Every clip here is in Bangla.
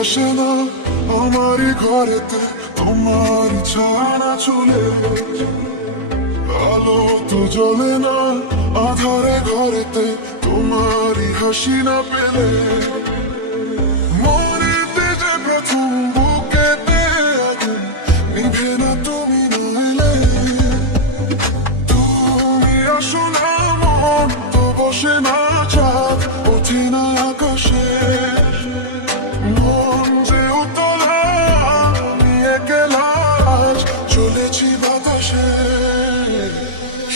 আসে না আমারই ঘরেতে তোমার ছায়া চলে, আলো তো জ্বলে না আধারে ঘরেতে তোমারই হাসি না পেলে। মনেতে যে প্রথম বুকেতে আগুন নিভে না তুমি না এলে, তুমি আসো না মন তো বসে না চাঁদ ওঠে না আকাশে। মন যে উতলা আমি একলা আজ চলেছি বাতাসে।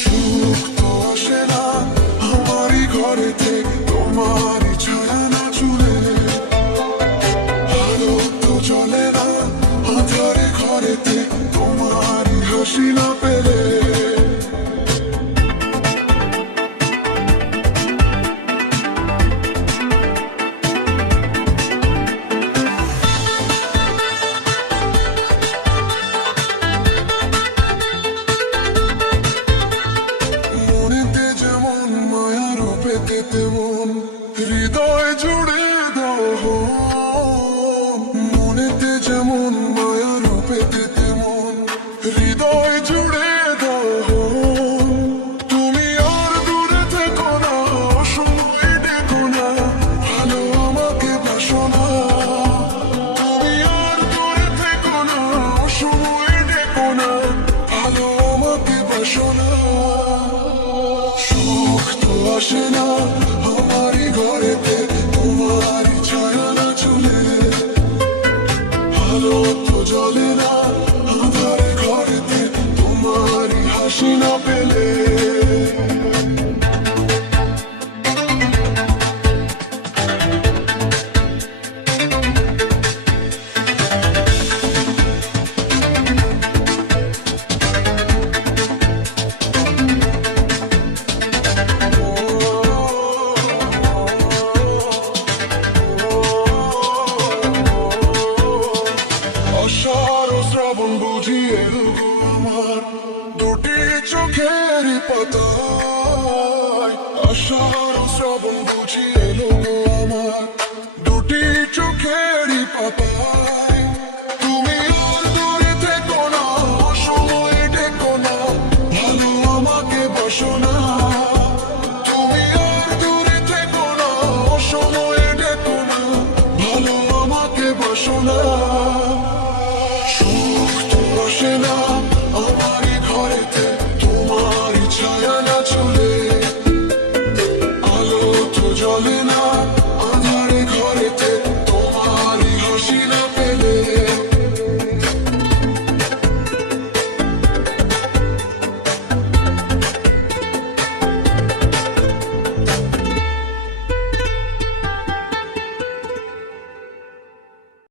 সুখ তো আসে না আমারই ঘরেতে তোমারই ছায়া না চুলে, আলো তো জ্বলে না আধারে ঘরেতে তোমারই হাসি না পেলে। তেমন হৃদয় জুড়ে দাও, মনেতে যেমন মায়া রূপেতে তেমন হৃদয় জুড়ে দাও। তুমি আর দূরে থেকো না, সময় দেখো না, ভালো আমাকে বাসো না। তুমি আর দূরে থেকো না, সময় দেখো না, ভালো আমাকে বাসো না। সুখ তো আসে না আমারই ঘরেতে তোমারই ছায়া না চুলে, আলো তো জ্বলে না আধারে ঘরেতে তোমারই হাসি না পেলে। শ্রাবণ বুঝিয়ে আমার দুটি চোখের পাতায়, আষাঢ় শ্রাবণ বুঝিয়ে আমার দুটি চোখের পাতায়।